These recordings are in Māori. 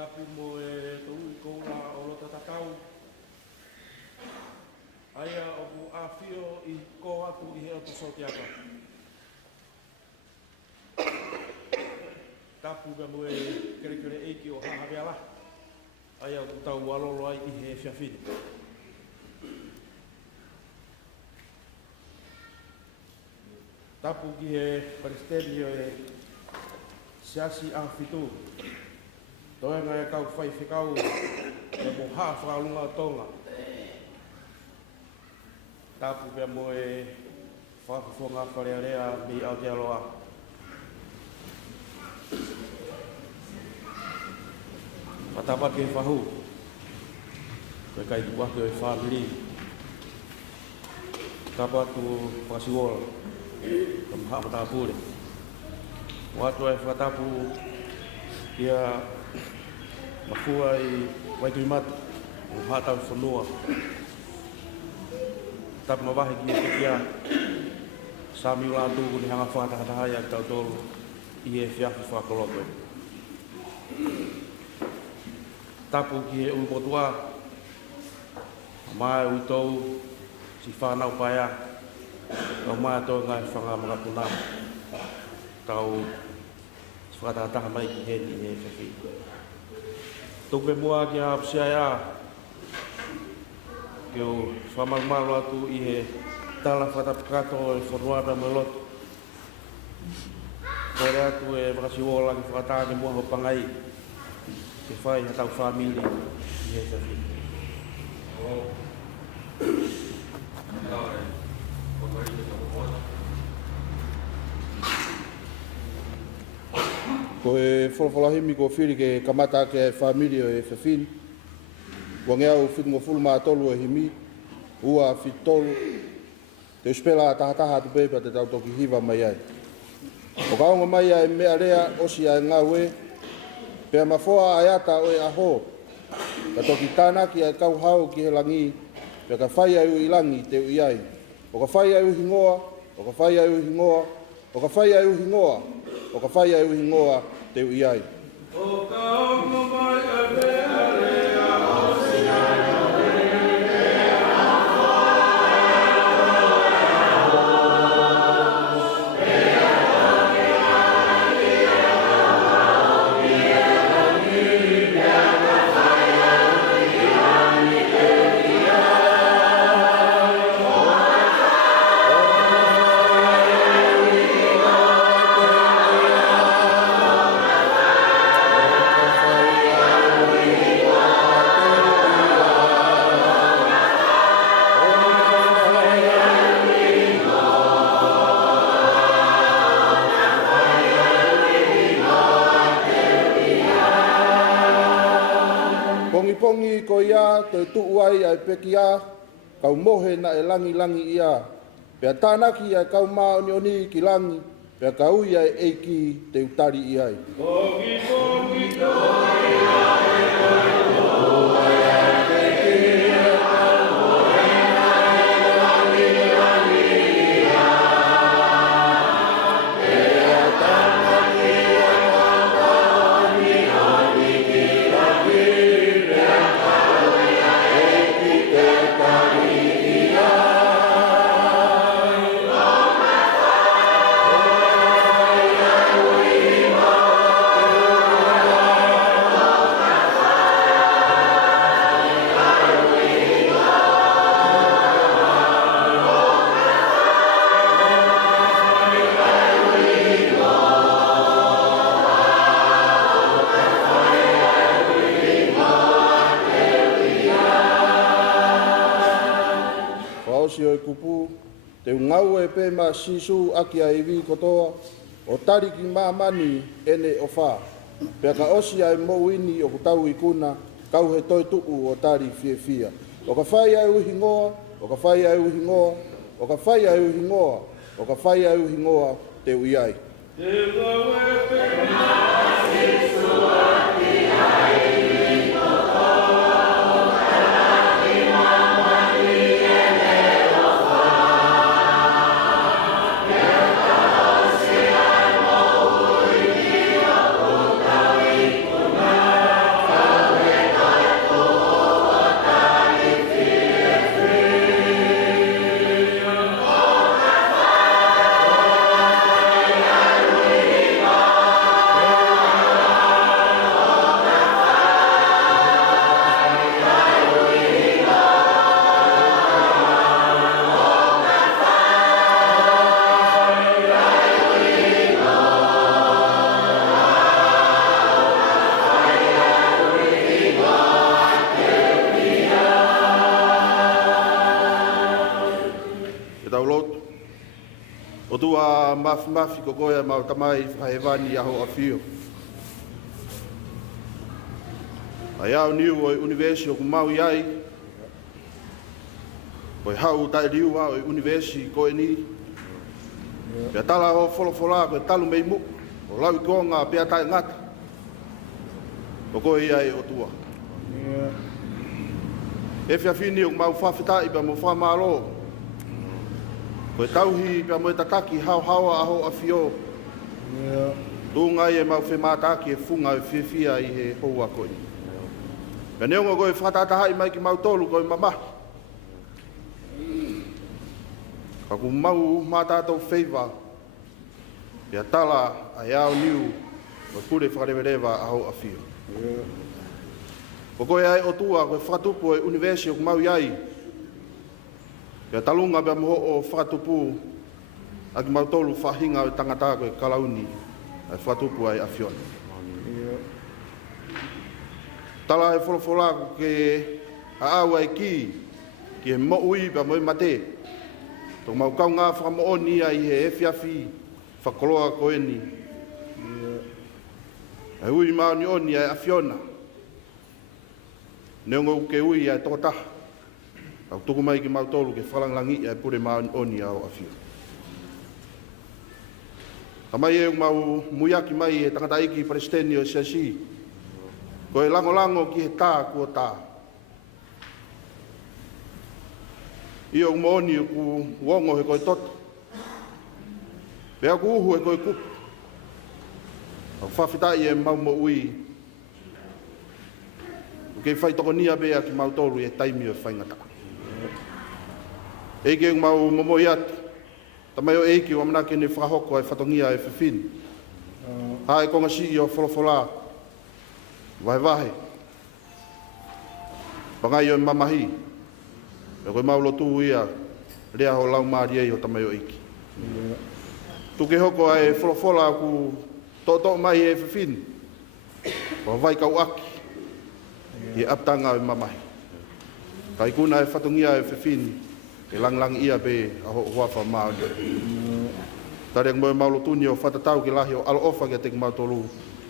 Tapi mo e tau I kou la o lo tatakau. Aia o ku awhio I ko atu I hea tu sotiaka. Tapu me mo e kere eiki o hahaweala. Aia o ku tau walolo ai I he whiawhiri. Tapu ki he paristeri o e siasi awhitu. Toenga e kau whai whikau e mo haa whakalunga tonga. Tapu pia mo e whakafonga wharearea mi Aotearoa. Patapa ke whahu. Koe kai tu wake o e whamiri. Tapa tu whakasiwola. Kam haa matapure. Watu e whatapu ia mafua I waitui mata. Haa tau whanua. Tapi mawahi ki e kia sami ula tuku ni hanga whakatahaya ki tau tolu I e whiawhi whakaloto. Tapu ki e upotua mai ui tau si whanau paia tau mai tau ngai whangamakapuna tau whakatahataha mai ki heni e whiawhi. Tupe mua ki a psiaia ke o whamalmalo atu I he tala whatapakato e whanuara me loto. Kore atu e makasiwola ki whakatāne mua ho pangai ke whai hatau whamili I he whiawhi. Ko e wholawhalahimi ko whiri ke kamata ke whamili o e whiawhini. Wangea o whitungo fulma tolu e himi, ua whitolu, te uspela tahataha tu pepa te tautoki hiva mai ai. O kaonga mai ai mea rea osi ai ngā ue, pea mafoa ai ata o e aho, ka toki tānaki ai kau hao ki he langi, pea ka whai ai ui langi te ui ai. O ka whai ai ui hingoa, o ka whai ai ui hingoa, o ka whai ai ui hingoa, o ka whai ai ui hingoa te ui ai. O kaonga mai ai mea rea osi ai Pongi ko ia te tuu ai ai peki a, kau mohe na e langi ia. Pea tānaki ai kau maoni oni ki langi, pea kau ia e eiki te utari iai. Pongi ko ia e tuu ai ai peki a, kau mohe na e langi ia. Pea tānaki ai kau maoni oni ki langi, o kupu, te ngau e pe ma sisu aki a iwi kotoa, o tariki mamani ene o wha. Pea ka osi ai mouini o kutau I kuna, kau he toi tuku o tari fie fia. O ka whai ai uhi ngoa, o ka whai ai uhi ngoa, o ka whai ai uhi ngoa, o ka whai ai uhi ngoa te ui ai. Te ngau e pe ma sisu aki a iwi kotoa, Whai ua mafi ko koia mau tamai whaewani aho a whio. Ai au niu o universi o kumau iai, o hau tai riu o universi ko e ni. Pea tala o wholofola ko e talu mei mu, o lau i konga pea tai ngata. O koe iai o tua. E whiawhini o mau whawhitai pa mo whamaro. Koe tauhi pa mo e tataki hau hawa aho a whio. Tūngai e mau whemataki e whunga e whiawhia i he hoa koe. Ka neonga koe whatatahai mai ki mau tolu koe mamahi. Ka ku mau mātātou wheiva. Ia tala ai au niu o pure whakarewerewa aho a whio. Ko koe ai o tua koe whakatupu e universi o kumau iai. Ia talunga bea moho o whakatupu a ki mau tolu whahinga o tangata koe kalauni ai whakatupu ai a whiona. Tala e wholofola ke a au ai ki he mo ui bea moe mate. Tō mau kau ngā whakamooni ai he whiawhi whakoloa koe ni. Ai ui mao ni oni ai a whiona. Neonga uke ui ai tokotaha. Au tuku mai ki mau tolu ke whalanglangi ai pure mao ni oni au a whio. Tamai e mau muiaki mai e tangata iki Palestini o Siasi. Ko e lango ki he tā kua tā. Ia umooni ku wongo he koe toto. Pea ku uhu he koe kupu. Au whawhitai e mau mo ui. Kei whai tokonia bea ki mau tolu e taimi o whaingata. Eke mau momoi atu. Tamai o eiki o amana kene whakahoko e whatongia e whiwhini. Hae konga si o wholofola. Vahe. Pangai o mamahi. E koe mau lotu ia. Rea ho lau maari ei o tamai o eiki. Tuke hoko ai wholofola ku toto mai e whiwhini. O vai kau aki. I aptanga o mamahi. Kai kuna e whatongia e whiwhini. E lang ia be a hoawha maa. Tareng moe maulotuni o whatatau ki lahi o alo ofa ki a teki mau tolu.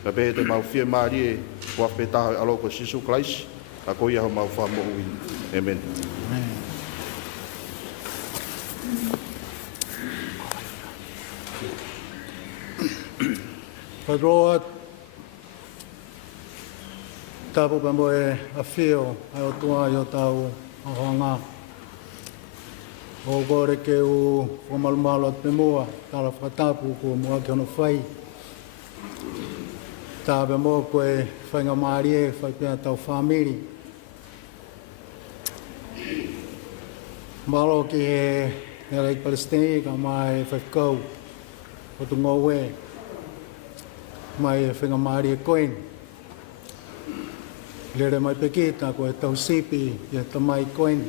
Ka be te mau whia maari e kua whetaha e alo ko Sisu Klaisi. A ko ia ho mau wha mo ui. Amen. Padroa tapu pa moe a whio ai o tua i o tau a hoanga. O kore ke u whamalumalo at pemua, tala whakatapu ko mua ki ono whai. Tā pe mo koe whainga maari e whai pia tau whamiri. Malo ki he Ngerei Palestini ka mai whaikau o tu ngowe. Mai whainga maari e koen. Lere mai pekita koe tau sipi i ta mai koen.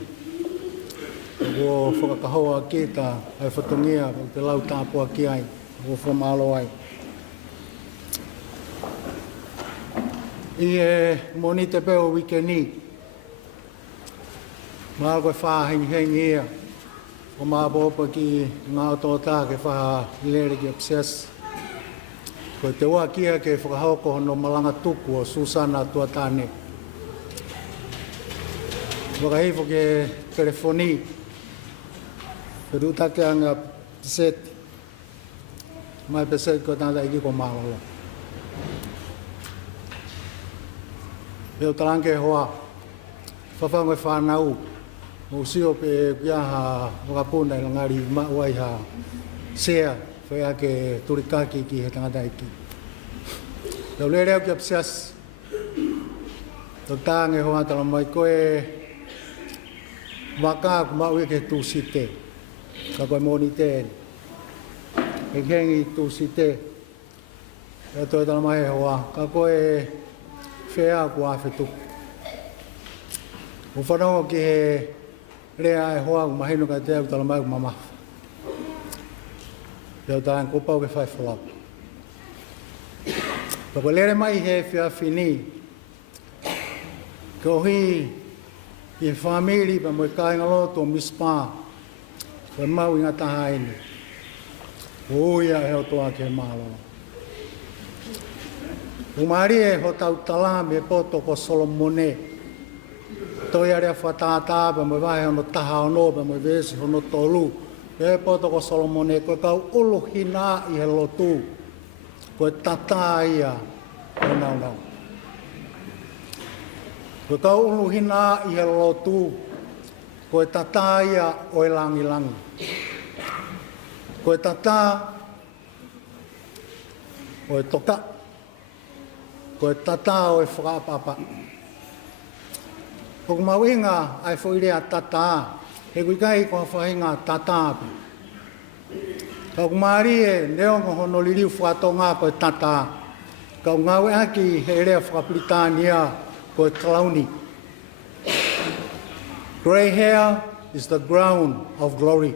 Ko whakakahoa kita ai whatongia o te lau tāpua ki ai, o whamalo ai. I e moni te peo wikeni. Maa koe whahengi ia. O maa bopa ki ngā tō tā ke wha lere ki obses. Ko te ua kia ke whakahoko hono malanga tuku o Susana Tuatane. Wakahifo ke telefoni. Peru take anga peset. Mai peset ko tanda iki ko malo. Peo talanke hoa. Whawhango e whanau. O sio pe kia ha wakapuna i ngari mauai ha sea. Whai ake turikaki ki he tangata iki. Tau lere au ki apsias. Tau tānge hoa tala mai koe. Waka ku mau ke tu site. Ka koe moni tēni. Hengi tu site. Ka toi tala mai hoa. Ka koe whea ku awhetu. O whanongo ki he rea e hoa ku mahino ka te au tala mai ku mamafa. Teo tāng kupau ke whai whalau. Ka koe lere mai he whia whini. Ka ohi i he whamiri pa moe kāinga loto mispa. Koe mau i ngā taha eni. Oia e o toa ke malo. Umari e ho tau tala me poto ko Solomone. Toi are whatata pa mo vai ono taha ono pa mo vesi ono tolu. E poto ko Solomone ko kau ulu hina i he lotu. Ko tata ia e nau nau. Ko kau ulu hina i he lotu. Ko tata ia o e langi langi. Ko tata o e toka. Ko tata o e whakapapa. Ko mawinga ai whoirea tata. He kui kai ko whahinga tata api. Ka kumari e neongo hono liriu whakatonga ko e tata. Ka ngawe aki he rea whakapritania ko e klauni. Grey hair is the crown of glory.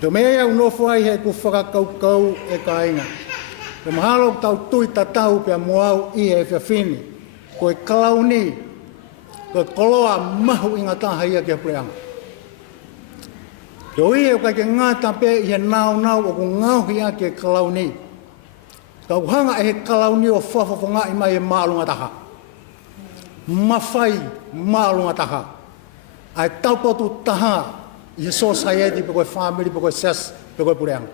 Te mea unofo ai he ku whakakaukau e kainga. Te mahalo tau tui tatau pia moau i e whiawhini. Ko e klauni, ko e koloa mahu inga taha ia kia preanga. Te oi e kai ke ngāta pe i he nau o ku ngauhi a ke klauni. Ka uhanga e he klauni o whawhawhonga i mai e maalunga taha. Mawhai maalunga taha. Ai taupotu taha i he society pe koe family, pe koe ses, pe koe pureanga.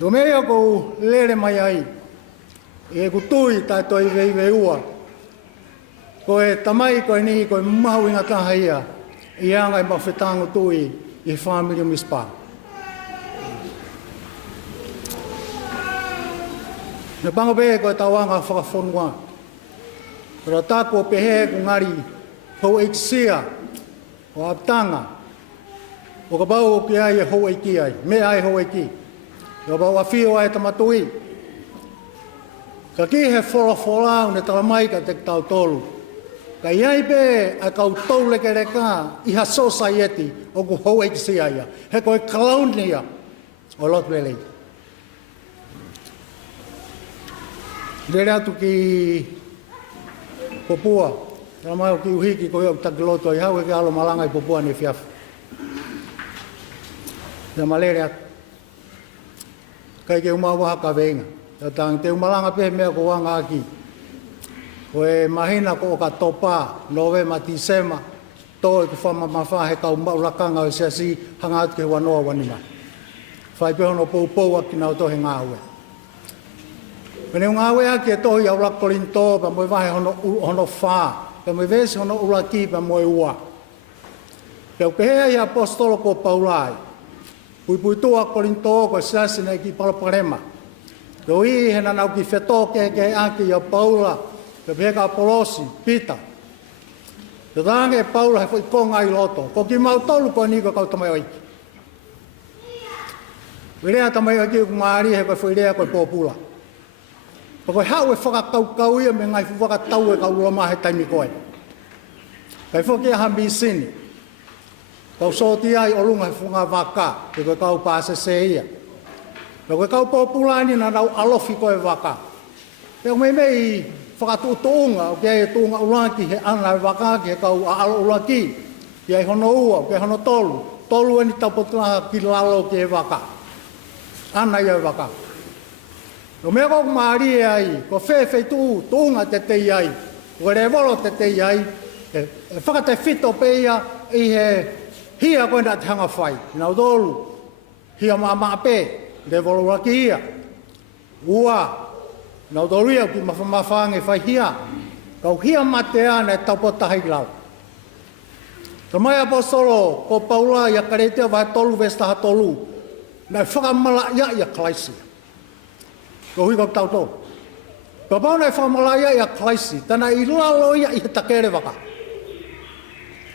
Tō mea kou lere mai ai, e ku tui tai toi vei ua. Koe tamai koe ni, koe mahu inga taha ia, i anga i mawhetango tui i he family o mispa. Ne pango pe koe tawanga whakawhonua. Pero tāko pehe ku ngari hou eksia, o aptanga, o ka bau o ki ai e hou eiki ai, me ai hou eiki. O bau a whio ai tamatui. Ka ki he whora ne talamai ka te tau tolu. Ka iai pe a kau tau leke reka i ha society o ku hou eiki si ai. He koe kalaunia o Lot Valley. Lere atu ki Popua. Tara mai o ki uhiki ko iau takiloto i hau e ke alo malanga i Popua ni fiafu. Ia malere atu. Kai ke umawaha ka veinga. Tatang te umalanga pe mea ko wanga aki. Ko e mahina ko o ka topa, Novema, Tisema, to e ku whama mawha he kau maurakanga o siasi hanga atu ke wanoa wanima. Whai pe hono pou aki nao tohe ngā ue. Pene ngā ue aki e tohi au rakolinto pa moe wahe hono whaa. Pe moe vesi hono ulaki pa moe ua. Pe upehea i apostolo ko Paulai. Pui tua kolinto ko siasi nei ki Paloparema. Pe ui he nanau ki wheto ke aki i Paula. Pe peheka Apolosi, Pita. Pe tange e Paula he fwoi konga i loto. Ko ki mau tolu ko niko kau tamai oiki. Wirea tamai oiki ku maari he koe fwoi rea koe popula. Pa koe hau e whakakau ia me ngai whakatau e kau loma he taimi koe. Kai whoki a hambi sini. Kau soti ai o lunga he whunga waka. Pe koe kau paase se ia. Pe koe kau populani na nau alofi koe waka. Pe o mei whakatu toonga o kia e toonga ulanki he ana e waka ki he kau a alo ulanki. Kia e hono ua, kia hono tolu. Tolu e ni taupotulaha ki lalo ki he waka. Ana ia e waka. No mea kau maari e ai, ko whewhei tūnga te te iai, ko re volo te te iai, e whakate whito pe ia i he hia koe na te hanga whai. Nā udolu, hia maa pe, re volo raki ia. Ua, nā udolu ia ki mawhange whai hia, kau hia mate ana e taupotahi lau. Ka mai apostolo, ko Paula ia karetea vai tolu vestaha tolu, na whakamala ia klaisia. Ko hui kau tau tō. Ka pauna e whamalaya ia klaisi, tana i lalo ia i he takere waka.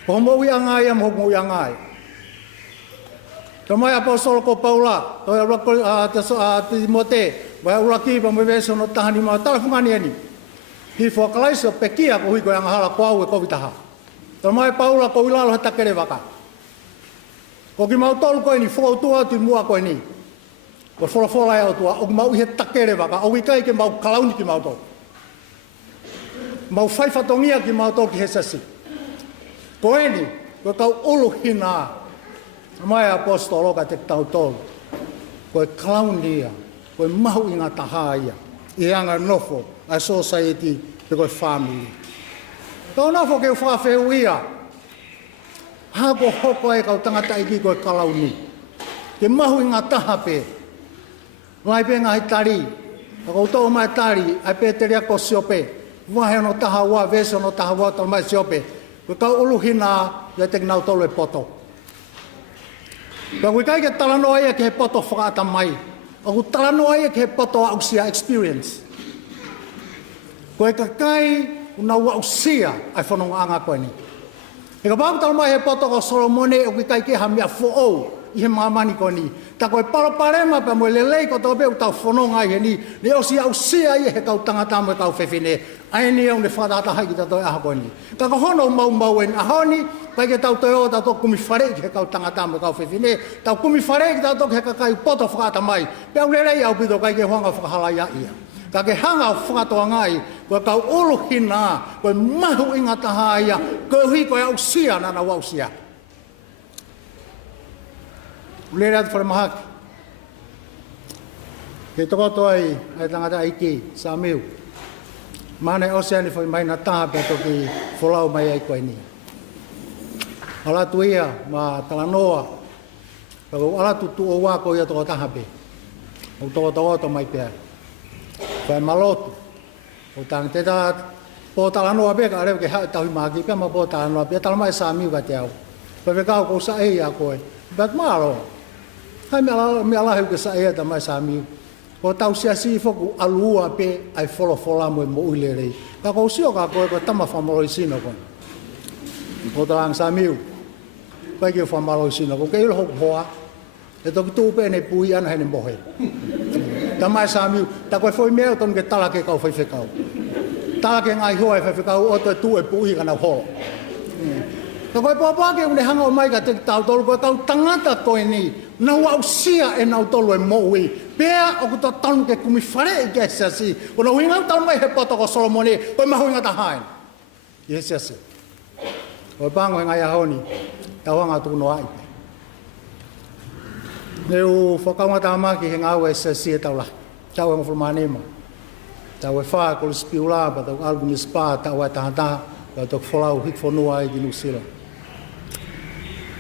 Ko mo ui anga ia, mo ui anga ia. Ka mai apostolo ko Paula, to ia Timote, vai uraki pa mo vese no tahani ma tau fungani ani. Hi fo klaisi o pekia ko hui ko anga hala ko au e ko vitaha. Ka mai Paula ko i lalo he takere waka. Ko ki mau tolu ko ni fo tua tu mua ko ni. Ko fola e o tua, o mau i he takere waka, o i kai ke mau kalauni ki mau tō. Mau whaifatongia ki mau tō ki he sasi. Ko eni, ko kau ulu hina, mai apostolo ka te tau tolu. Koe klaunia, koe mahu inga tahaia, i anga nofo, a society, pe koe family. Kau nofo ke whawhewheu ia, hako hoko e kau tangata iki koe kalauni. Ke mahu inga taha pe, lai pe ngahi tari, kau tau mai tari, ai pe te rea ko siope, wahe no taha wa, vese no taha wa, tau mai siope, koe kau uluhina, ia te nau tolu e poto. Kau kai ke talano ai ke he poto whakaata mai. Aku talano ai ke he poto au sia experience. Koe ka kai una au sia ai whanonga anga koe ni. E ka pāku tala mai he poto ko Solomone o kai ke ha mea fo'ou i he mamani koe ni. Ta koe paraparema pa mo lelei ko tau peu tau whanonga i he ni. Ne o sia au sia i he kau tangata mo kau whewhine. Ai ni au ne whatata hai ki tato e aha koe ni. Ka ko hono mau en ahoni. Pai ke tau teo tau kumi whare ki he kau tangata mo kau whewhine. Tau kumi whare ki tau he kakai poto whakata mai. Pe au lelei au pito kai ke hoanga whakahala ia ia. Ka ke hanga whakatoa ngai. Koe kau uluhina. Koe mahu inga taha ia. Koe hui koe au sia nana wau sia. Lelei atu whare mahaki. Ke tokoto ai tangata iki sa miu. Mana oceani foi mai na taha pe toki wholau mai ai koe ni. Alatu ia ma talanoa. Pako alatu tu o wako ia toko taha pe. O toko toko mai pea. Whai malotu. O tang te ta po talanoa pe ka areu ke hau tahui maki pea ma po talanoa pea talamai sa miu ka te au. Pake kau ko sa eia koe. Bet maalo. Hai me alahiu ke sa eia tamai sa miu. Ko tau sia si foku alua pe ai fola mo uilerei. Ka ko sio ka ko tama famolo sino ko. Ko tang sa miu. Pai ke famolo sino ko ke ho hoa. E to tu pe ne pui ana hene mohe. Tama sa miu, ta ko foi meo ton ke tala ke kau fai fe kau. Tala ke ngai hoa fe kau o to tu e pui kana ho. Ka ko papa ke ne hanga o mai ka te tau tolu ko kau tangata ko ni. Na wau sia e nau tolu e moui. Pea o kuta tanu ke kumi whare i ke siasi. O na huinga tanu mai he poto ko Solomone, koe mahu inga ta hain. I he siasi. O pango inga ia honi, tau anga tuku noa ipe. Neu whakaunga ta maki he ngau e siasi e tau la. Tau e ngofulmanema. Tau e whaa ko le spiula, pa tau albu ni spa, tau e tahataha, pa tau wholau hik whanua i New Zealand.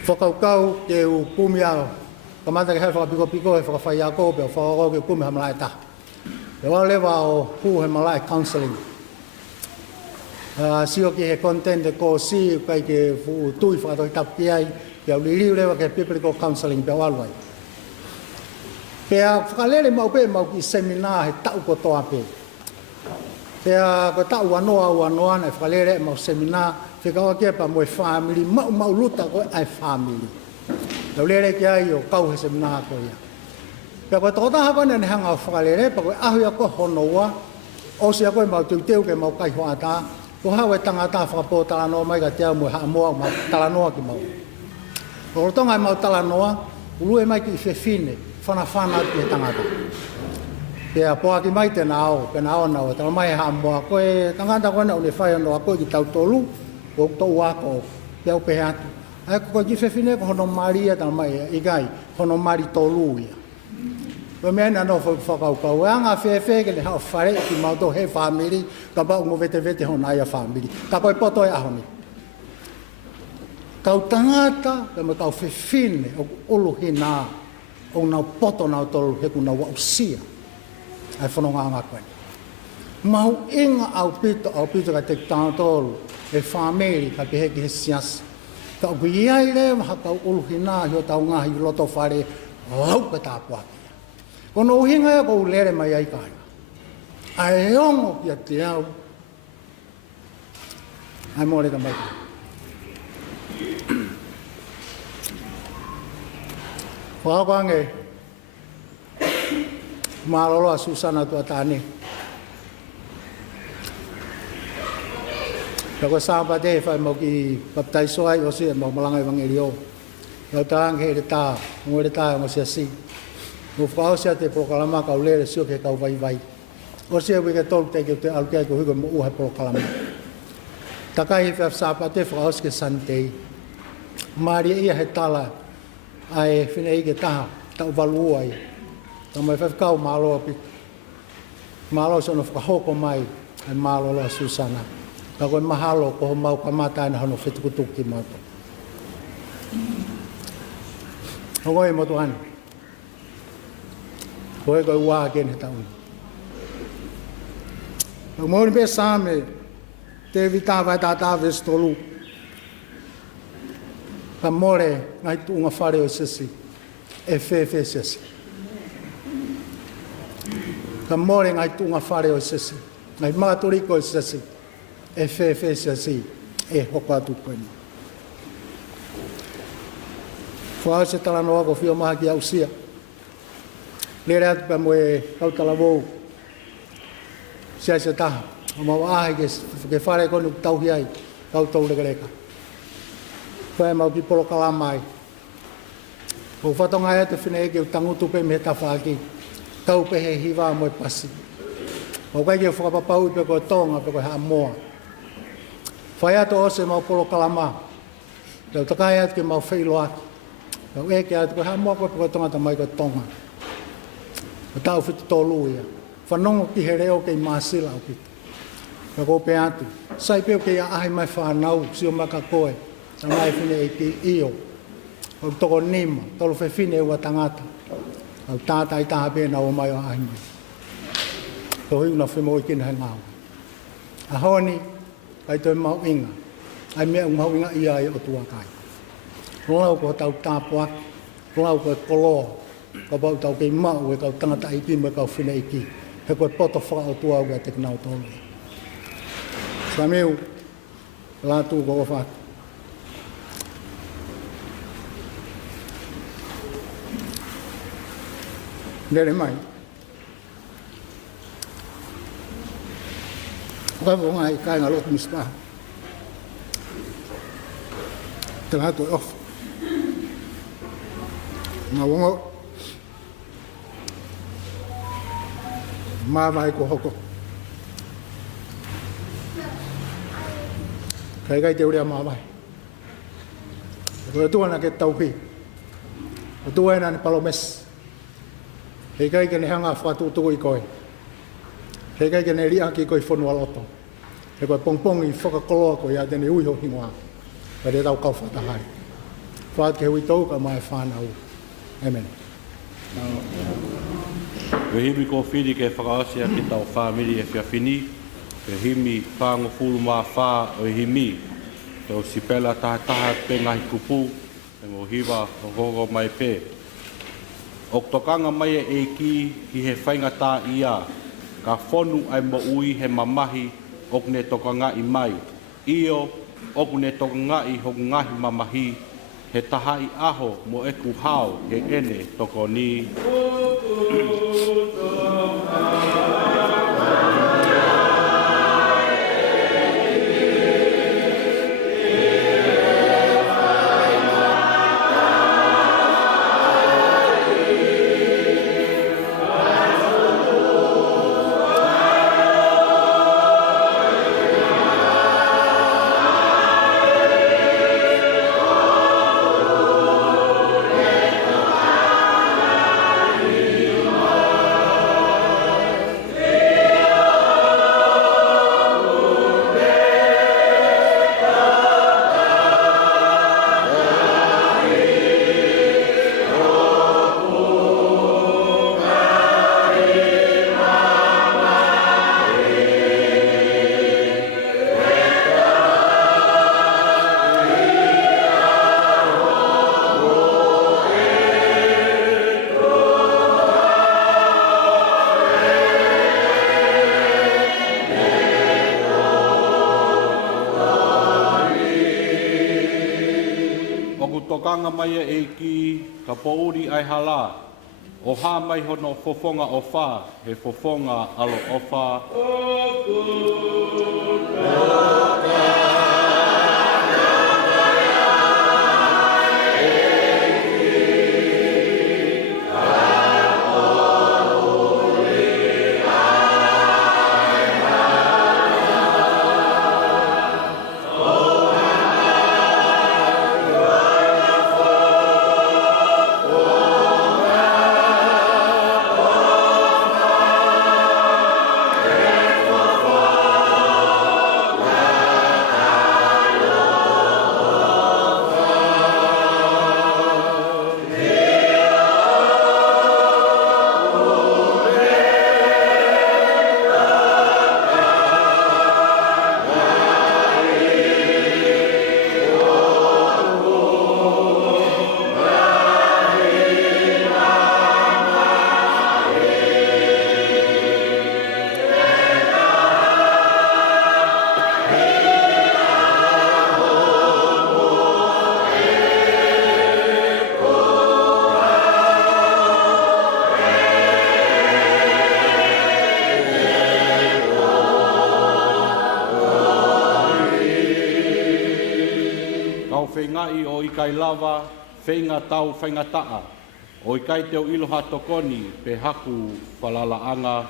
Whakaukau ke u kumi ao. Kamata ke hei whakapiko he whakawhai a kōpe o whakako ke kume hamalai taha. Te wau lewa o hu he malai counselling. Sio ki he content e ko si kai ke tui whakatoi tapu ai. Pea uliriu lewa ke people counselling pea waluai. Pea whakalele mau pe mau ki seminar he tau ko toa pe. Pea ko tau anoa na whakalele mau seminar. Whikawa kia pa moe family, mau luta ko ai family. Tau lere ki ai o kau he semina ko ia. Pea koe tōta hako nene hanga o whakalere, pa koe ahu ia ko honoa, o si a koe mau teu ke mau kai hoa tā, ko hau e tangata whakapo talanoa mai ka te au moe haa moa mau talanoa ki mau. Ko rotonga e mau talanoa, ulu e mai ki i whewhine, whana ki he tangata. Pea poa ki mai te nao, pe nao nao, tala mai haa moa, koe tangata koe na une whai anoa koe ki tau tolu, ko tau wako, pea upe atu. Ai ko ki whewhine ko hono maria tala mai i gai, hono mari tolu ia. Ko mena no whakaukau, e anga whewhe ke le hao whare ki mauto he whamiri, ka bau mo vete hona aia whamiri. Ka koe poto e ahoni. Kau tangata, ka me kau whewhine, o uluhi nā, o nau poto nau tolu, he ku nau wau sia. Ai whanonga anga koe. Mau inga au pito ka te tātolu, e whamiri ka pehe ki he siasi. Kau ku iai le, maha kau uluhi nā, hio tau ngahi loto whare, lau ka tāpuaki. Kono uhinga ya kou lere mai ai kai. Ai ongo kia te au. Ai mōre ka mai. Whakako ange. Māroloa Susana tua tāne. Kako sāpa te whai mau ki baptaiso ai o si mau malanga evangeli o. Kau tānge he re tā, ngoi re tā, ngoi sia si. Mo whao sia te prokalama kau lere sio ke kau vai. O sia wike tolu te ke te alukea ko higo mo uhe prokalama. Takai he whao sāpa te whao ske santei. Maria ia he tala. ai fina i ke taha tau valu ai ta mai fa kau malo api malo so no whakahoko mai ai malo la Susana ka koe mahalo ko mau kamata ana hono whetukutuki mato hongoi motu ana koe koe ua kene tauni Mori be same te vita vai tata vestolu. Pa more ngai tu nga fare o sesi. FF sesi. Pa more ngai tu nga fare o sesi. Ngai maturi ko sesi. FF sesi. E hoka tu ko ni. Fa se tala no ko fio ma ki ausia. Le rat pa mo kau tala vo. Sia taha, o mau ahe ke whare konu tauhi ai, kau tau rekareka. Whae mau ki polo kalamai. O whatonga e te whine eke o tangutu pe me ta whaaki, tau pe he hiwa mo e pasi. O kai ke whakapapau i pe koe tonga pe koe haa moa. Whae ato ose mau polo kalama, tau takai atu ke mau whilo aki. Tau eke atu koe haa moa koe pe koe tonga ta mai koe tonga. O tau whitu tolu ia. Whanongo ki he reo kei māsila o pita. Ka kope atu. Sai peo kei ahi mai whanau, sio maka koe. Ta ngai whine e ki io. O toko nima, tolo whine e ua tangata. Au tātai taha pēna o mai o ahi mai. Ko hui una whimo i kina he ngāo. A honi, kai toi mau inga. Ai mea mau inga ia ai o tua kai. Ronau ko tau tāpuak. Ronau ko koloa. Ka bau tau kei mau e kau tangata i ki me kau whine i ki. He koe poto whaka o tua ua te knau tolu. Sa meu, lātu ko whaka. Nere mai. Kawo ngai kai ngā loku mista. Te lātu e off. Ngā wongo. Mawai ko hoko. Kai te urea mawai. Ko tuana ke tauhi. Ko tuana ni palomes. Kai ke ne hanga whatu tuku i koe. Kai ke ne ria ki koe whonua loto. He koe pongpong i whakakoloa koe a tene uiho hingoa. Ka re tau kau whatahai. Whaat ke hui tau ka mai whanau. Amen. We himi ko whiri ke whakaosia ki tau whamiri e whiawhini. We himi whango fulu mā whā o himi. Te o sipela taha pe ngahi kupu. E mo hiwa o gogo mai pē. O tokanga mai e ki he whainga tā ia. Ka whonu ai mo ui he mamahi o ne tokanga i mai. Io o ne tokanga i ho ngahi mamahi. He taha i aho mo e ku hao he ene toko ni. Tokanga mai e ki ka pouri ai hala. O hā mai hono fofonga o whā, he fofonga alo o whā. whengai o i kai lava, whenga tau whengataa. O i kai teo iloha tokoni pe haku whalalaanga.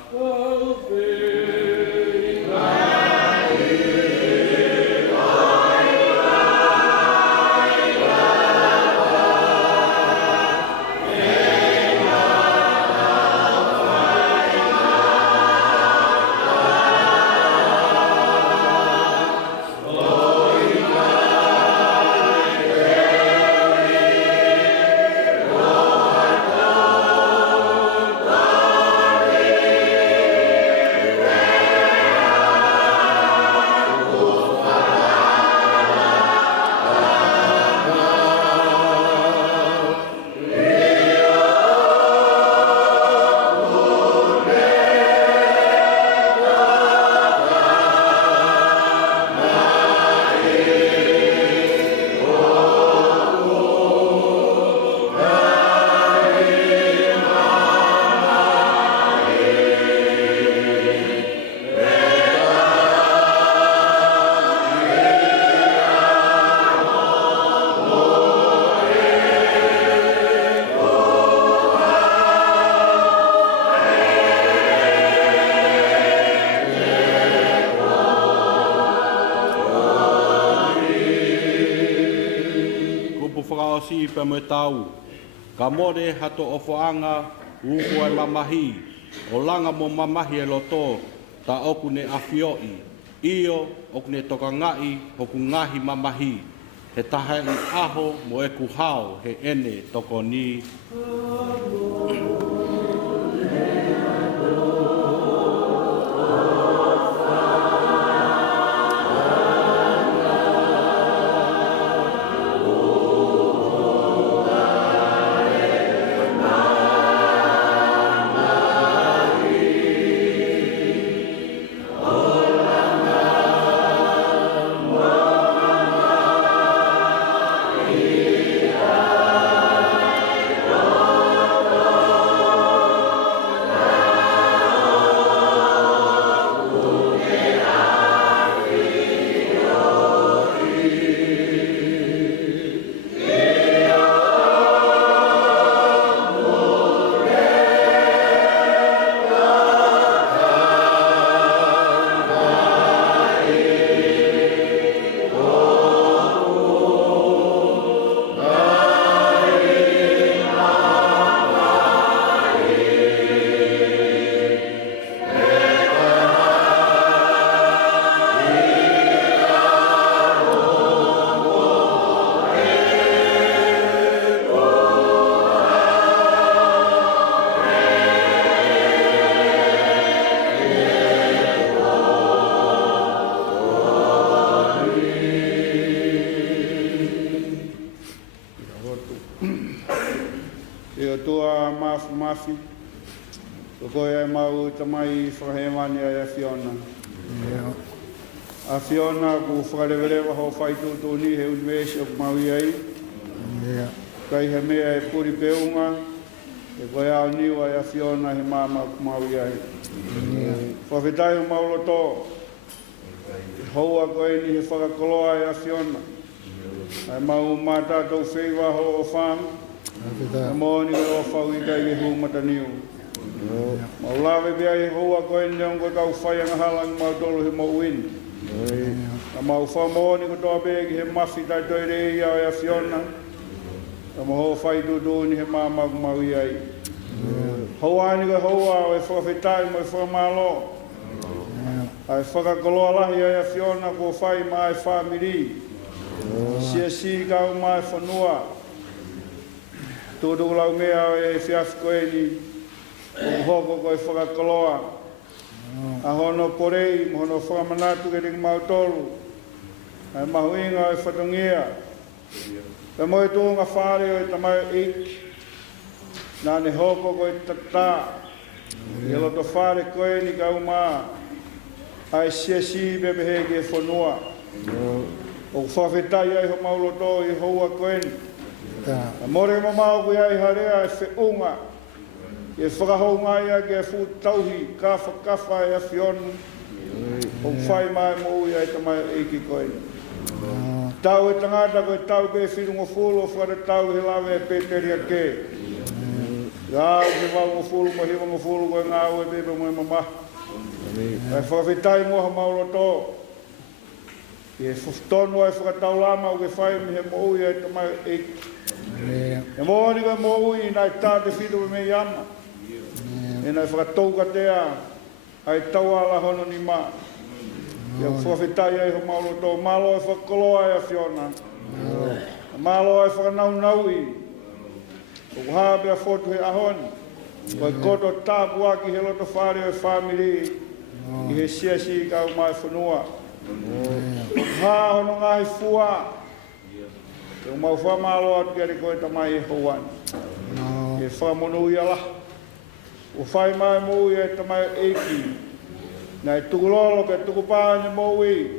Si pa mo tau ka more hato ofoanga uko ai mamahi o langa mo mamahi e loto ta oku ne afioi io oku ne toka ngai hoku ngahi mamahi he taha i aho mo e kuhao he ene toko ni mafi. Ko e mau tamai whahemani a Fiona. A Fiona ku whakarewelewa ho whaitutu ni he unwesi o maui ai. Kai he mea e puri peunga. E koe ao niwa a Fiona he mama ku maui ai. Whawhetai o mauloto. Houa koe ni he whakakoloa a Fiona. Ai mau mātātou wheiwa ho o whāmu. E mōni o whau i kai hu mataniu. Mau lawe bia i hoa koe neong koe kau whaianga halang mau tolu he mau win. A mau wha mōni ko toa bēgi he mafi tai toi rei au e a Fiona. A mau hoa whai tūtūni he māma ku mau i ai. Hoa ani koe hoa o e whawhetai mo e whamalo. Ai whakakoloa lahi ai a Fiona ko whai mai whamiri. Sia si kau mai whanua. Tūtu lau mea e whiaf koe ni. O hoko koe whakakoloa. A hono porei, hono whakamanatu ke ringi mau tolu. Ai mahuinga e whatongia. Pe moe tūnga whare o e tamai ik. Nā ne hoko koe tata. I loto whare koe ni kau maa. Ai siasi bebe heke e whanua. O whawhetai ai ho mauloto i hoa koe ni. A more mamau koe ai harea e whiunga. E whakahounga ia ke fu tauhi, ka whakafa e a Fiona. O whai mai mo ui ai tamai eiki koe. Tau e tangata koe tau pe whirungo fulu, whare tau he lawe e peteria ke. Ngā o ke wau ngofulu, mo hiwa ngofulu, koe ngā o e bebe mo e mama. Ai whawhitai moha mauro tō. E whuftonu ai whakatau lama o ke whai mi he mo ui ai tamai eiki. E mohani koe mo ui nai tāte whiru me iama. E nai whakatau ka tea ai tau ala hono ni maa. Ia whawhitai ai ho mauro tō. Malo e whakoloa ai a Fiona. Malo ai whakanau naui. O hape a fotu he ahoni. Koe koto tāpu aki he loto whare o e whamiri. I he siasi i kau mai whanua. O hā hono ngahi fua. O mau whamalo atu kere koe tamai e houan. E whamonu i ala. O whai mai mo i e tamai eiki. Nai tukulolo pe tukupāne mo ui.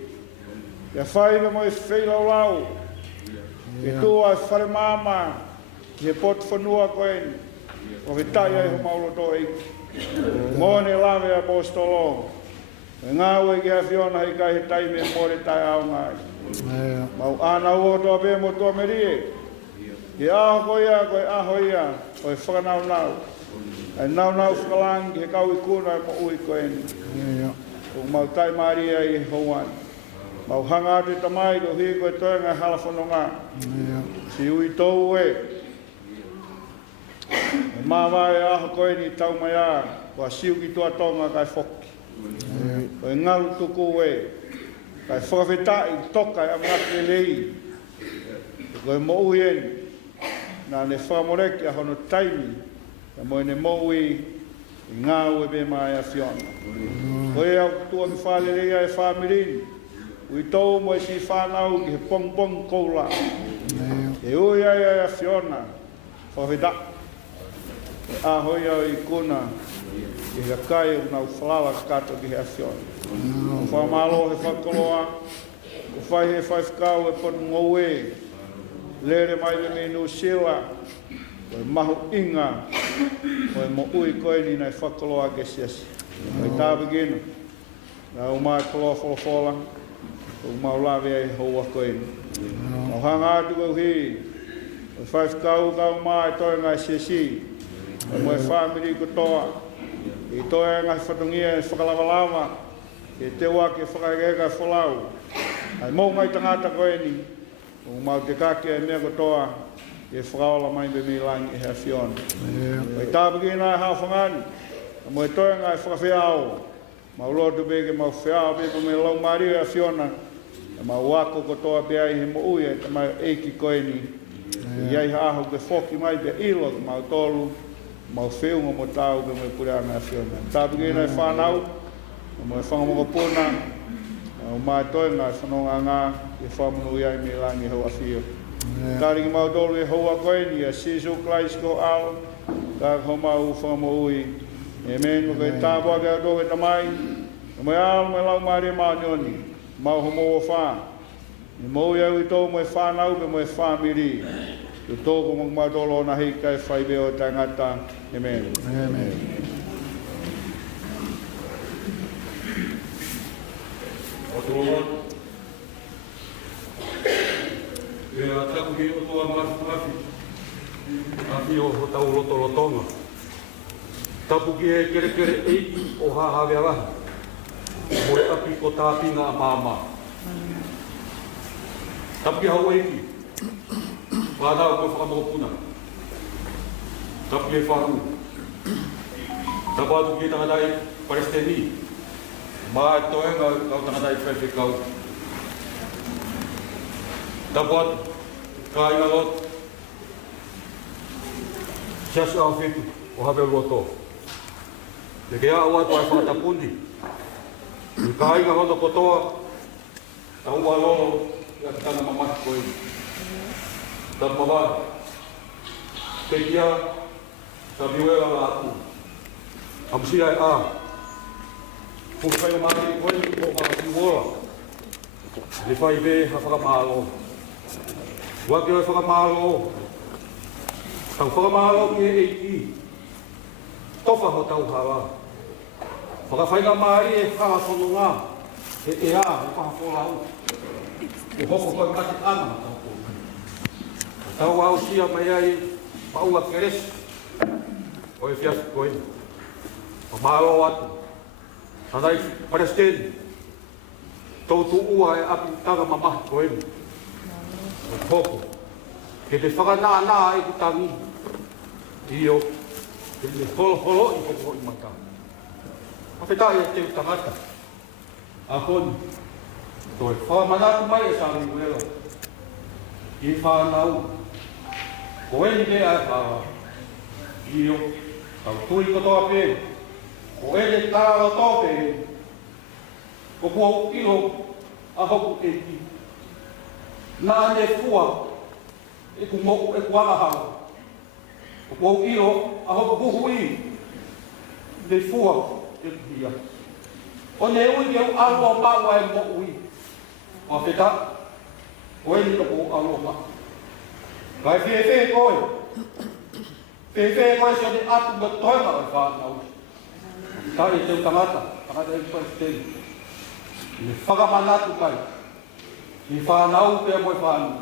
Ia whaive mo i wheilau lau. E tua e whare māma. He pot whanua koeni. O vitai ai ho maulo tō eiki. Mōne lawe a apostolo. E ngā ue ki ha Fiona i kai he taime mōre tai au ngai. Mau āna ua tō pē mo tō merie. He aho koe ia, koe aho ia. Koe whakanau nau. Ai nau nau whakalangi he kau i kuna e mo ui koeni. O mau tai maria i houan. Mau hanga atu i tamai ko hi koe toenga hala whanonga. Si ui tōu e. E māwai aho koe ni tau mai a. Kua siu ki tua tonga kai whoki. Koe ngaru tuku e. Kai whakawhetai toka e amngate lei. Koe mo ui eni. Nā ne whamoreki a hono taimi. Ka moe ne mo ui i ngā ue be mai a Fiona. Koe au tua mi whālerea e whāmirini. Ui tōu mo e si whānau ki he pong pong koula. E ui ai a Fiona. Whawheta. E ahoi au i kuna. I he kai u nau whalala kato ki he a Fiona. O whamalo he whakoloa. O whai he whaifkau e ponu ngoue. Lere mai me me nu sila. Koe mahu inga. Koe mo ui koe ni nei whakoloa ke siasi. Koe tāpigina. Nā o mai koloa wholofola. O mau lawe ai hoa koe ni. O hanga atu kau hi. O whaifkau kau mai toi ngai siasi. O moe whamiri kutoa. I toi ngai whatongia e whakalawalawa. E te wake whakaegeka wholau. Ai mō ngai tangata koe ni. O mau te kake e mea kutoa. E whakaola mai me me langi e hea Fiona. Pai tāpikina e hawhangani. A moe toi ngai whakawhiao. Mau lotu beke mau whiao beke me lau mario e Fiona. E mau wako kotoa pe ai he mo ui e tamai eiki koe ni. Iai haho ke whoki mai pe ilo mau tolu. Mau whiunga mo tau ke me pureana e Fiona. Tāpikina e whanau. A moe whangamoko puna. O mai toi ngai whanonga ngā. E whamunu iai me langi hau a Fio. Tāringi mau tolu e hoa koe ni a Sisu Klaisko Al. Ka ho mau whamo ui. E menu koe tāpua ke au tōke tamai. E moe alu me lau maria mau nyoni. Mau homo o whā. E mau iau i tō moe whānau pe moe whāmiri. Tu tōko mong mau tolo na hika e whaibeo tangata. E menu. O tō e a taku ki o toa mafi. Afi o tau lotonga. Tapu ki e kere kere eiki o hahawe alahi. Mo e api ko tāpinga a māma. Tapu ki hau eiki. Wādau koe whakamokopuna. Tapu ki e wharu. Tapu atu ki e tangatai Palestini. Mā e toenga kau tangatai whewhekau. Tapu atu, ka inga lot. Siasu au whitu o hawe luoto. Te ke au atu ai whakatapundi. I ka inga hono kotoa, ta ua lolo, ia te tana mamaki koe. Tapu mawai. Te kia, ta miwela la aku. Amusia e a. Pukai o maki koe o makasi wola. Le whai be ha whakamalo. Wake oi whakamalo. Tau whakamalo ki e eiki. Tofa ho tau hawa. Whakawhainga mai e whakawhono ngā. e a o whakapola au. O hoko koe mati ana ma tau kō. Tau au sia mai ai paua keresi. O e fiasi koe. O mālo atu. Tanai Palestine. Tautu ua e api taga mamahi koe. O hoko. Ke te whakanā e kutangi. Io. Ke te holo i koko i mata. Ma whetai e te utangata. A koni. Toi whamanatu mai e sāmi uela. I whanau. Ko e ni mea e whawa. Io. Tau tui katoa pē. Ko e le tāra tō pē. Ko kua ilo a hoku e ki. Nā ne fua. E ku moku e ku angahau. Ko kua ilo a hoku buhu i. Ne fua e ku hia. O ne ui ke alua maua e mo ui. O a wheta, o e ni toko alua ma. Kai whewhe koe. Whewhe koe se o ne atu ma toima o whanau. Tai e teu tangata e Palestine. Ne whakamanatu kai. Ni whanau pia mo e whanau.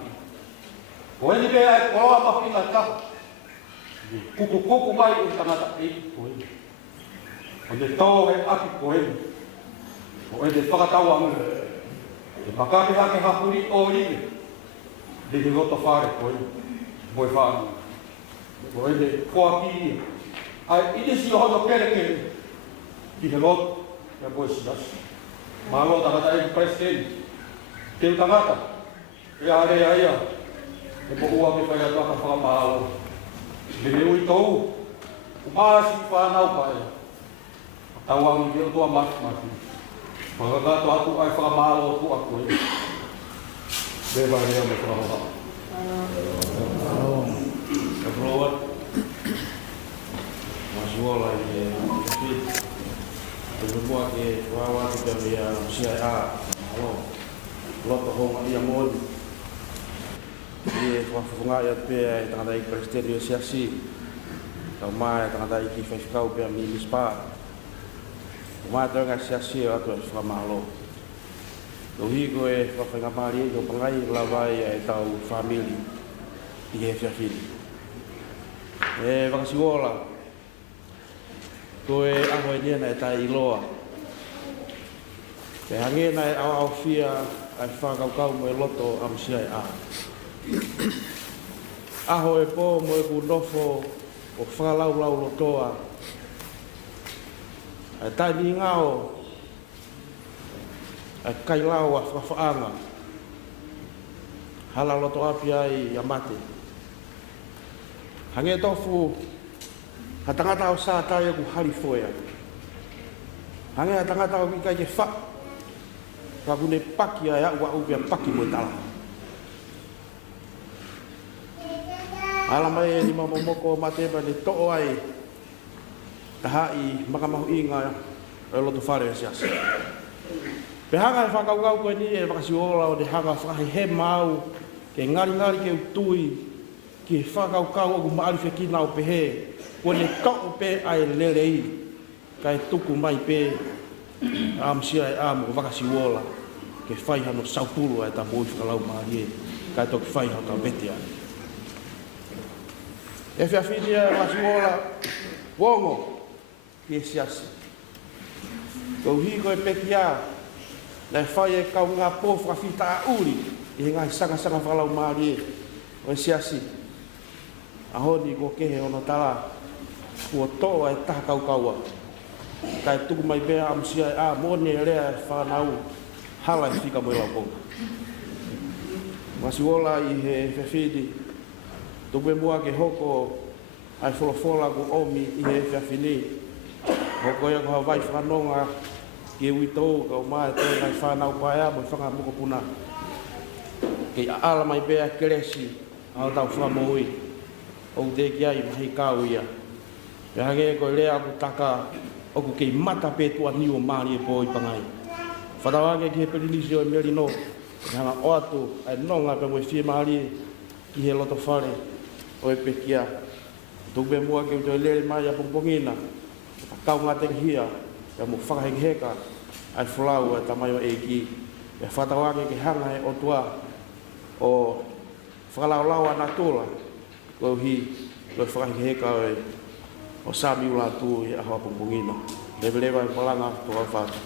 O e ni pia e koroa mawhina taha. Kuku mai o tangata e koe. O ne tau e aki koe. O e te whakatau angu. E makapeha ke hapuri o ringe. Le he roto whare koe. Mo e whanau. O e te koa ki. Ai ite si o hono kere kere. Ki he roto. Ia mo e sinas. Malo tangata e Palestine. Teu tangata. E area ia. E mo ua me whai atuaka whakamahalo. Le me ui tau. Kumasi whanau pae. Tauangi ke o tua mati. Whakagato atu ai whakamahalo o tua koe. Beba rea me whakahoha. Kaproat. Masuola i e whit. Tupua ke wawa te pia mea CIA. Alo. Loto honga ia mōni. I e whawhunga ia pia e tangata i Palestine o siasi. Tau mai e tangata i ki whaiwhikau pia mi mispa. Mai tau ngai siasi o atu e whakamahalo. Tau hiko e whawhinga maari e o pangai lawai e tau whamili i he whiawhiri. E wakasiwola. Ko e aho e niana e tai iloa. Te hangena e au fia ai whakaukau mo e loto amsia e a. Aho e pō mo e ku nofo o whakalau lotoa. Ai tai ni ngao. Ai kai lau a whawhaanga. Hala loto api ai amate. Hange tofu ha tangata o sa tai ku hari foia. Hange ha tangata o ki ke fa. Ka kune paki ai wa u pia paki mo tala. Ala mai ni mamomoko mateba ni to ai. Tahai makamahu inga e loto fare sias. Pe hanga fa kau ko ni e vakasiola o de hanga fa he mau ke ngari ke utui ki fa kau o ma alfe ki na o pe he. Ko ne to pe ai lelei kai tuku mai pe am sia am vakasiwola ke fai hano saupulu ai ta moi falau marie kai to fai ha ta betia e fa fidia vakasiwola wongo ke siasi ko hi ko pe kia na fai e kau nga po fa fita uri e ngai sanga falau marie o siasi ahoni ko ke he ono tala ko to ai ta kau kai tuku mai pe am sia a mone rea whanau hala i fika mo i lauponga. Masiwola i he whewhidi tuku e mua ke hoko ai wholofola ko omi i he whewhini hoko ia ko hawai whanonga ki e witou ka o mai te ngai whanau paea mo i whanga moko puna kei ala mai pe a keresi au tau whamoi o te ki ai mahi kau ia e hange ko lea ku taka oku kei mata pe tua ni o mari e po i pangai. Whatawange ki he perilisi o e merino, hanga o atu, ai nonga pe mo e fie mari ki he loto whare o e pekia. Tukbe mua ke uto e lere mai a pongpongina, kau ngā tenghia, e mo whakaheng heka, ai fulau e tamai o eiki e whatawangi ke hanga e o tua o whakalaulau ana tula lau hi lau whakaheka o sami ula tu i aho pungpungina lewa e palanga toka whata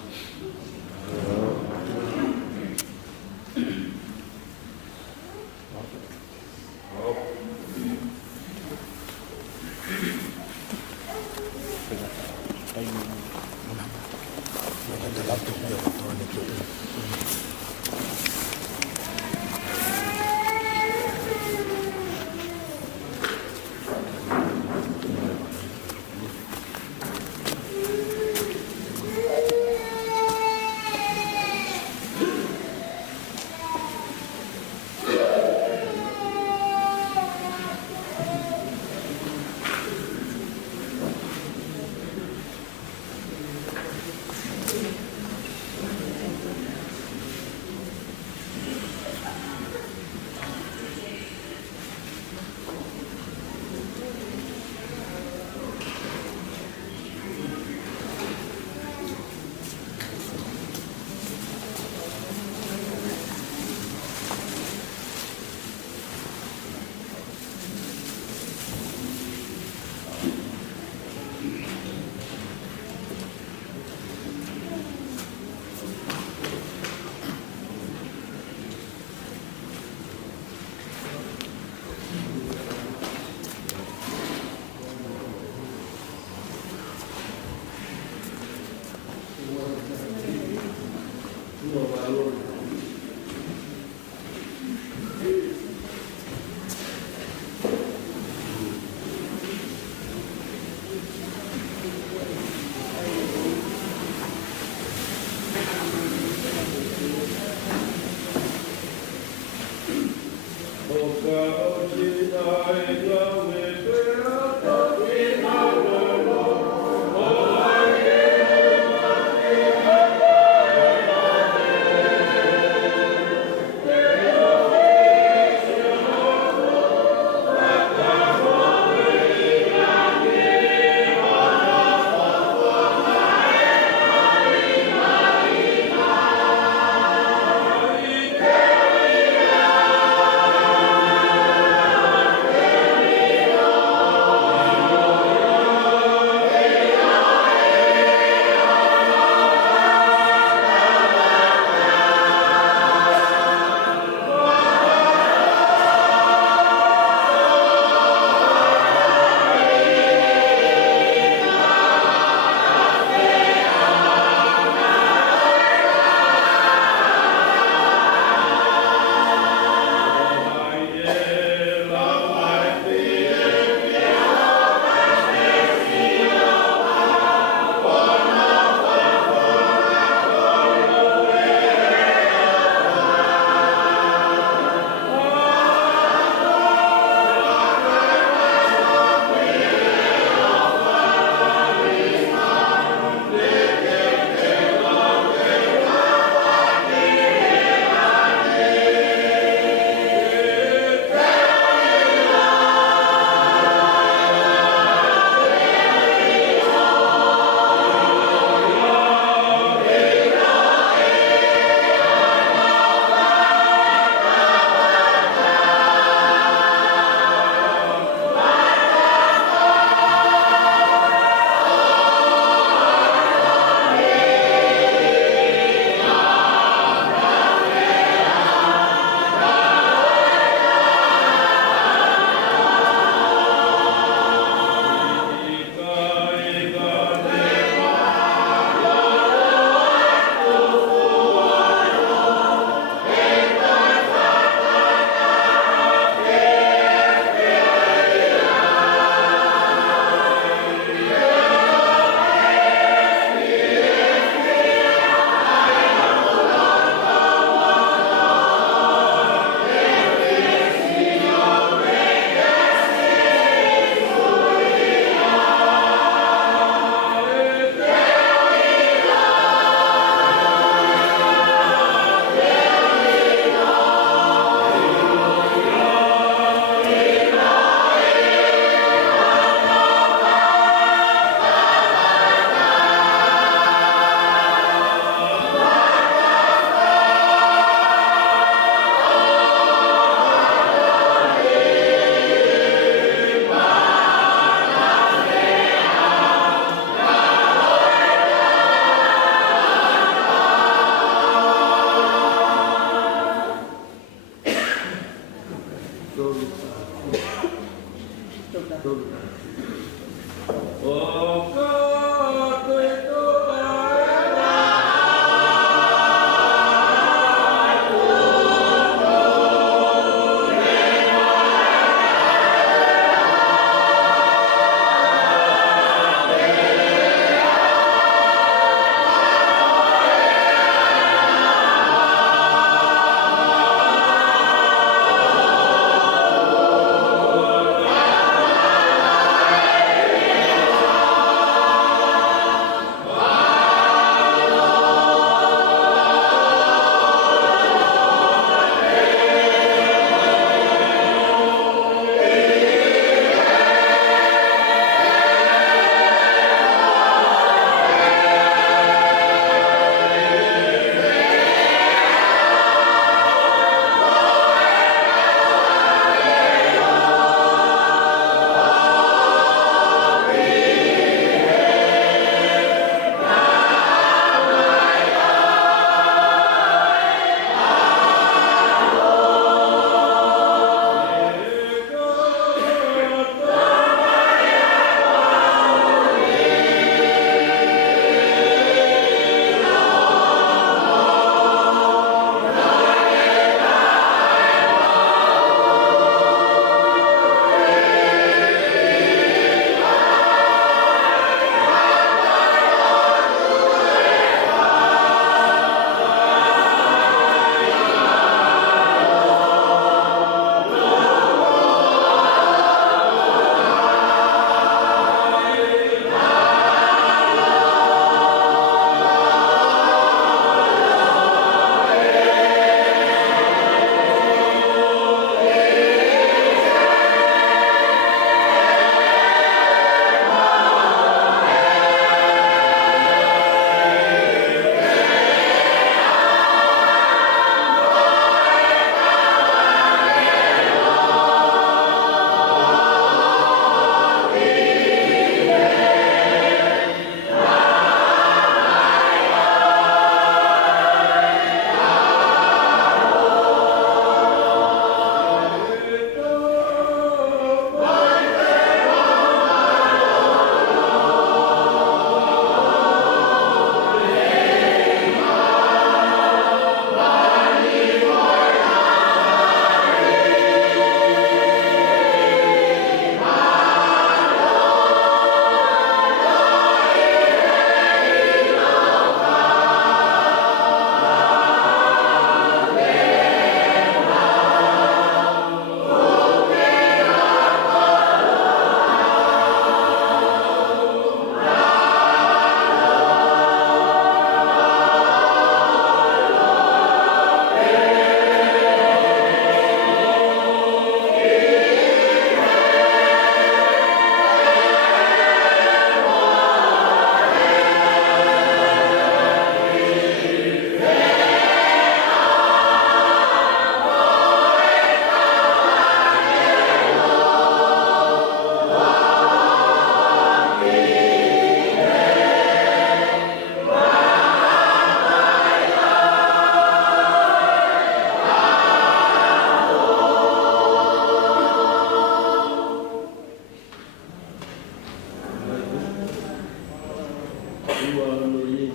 ua no i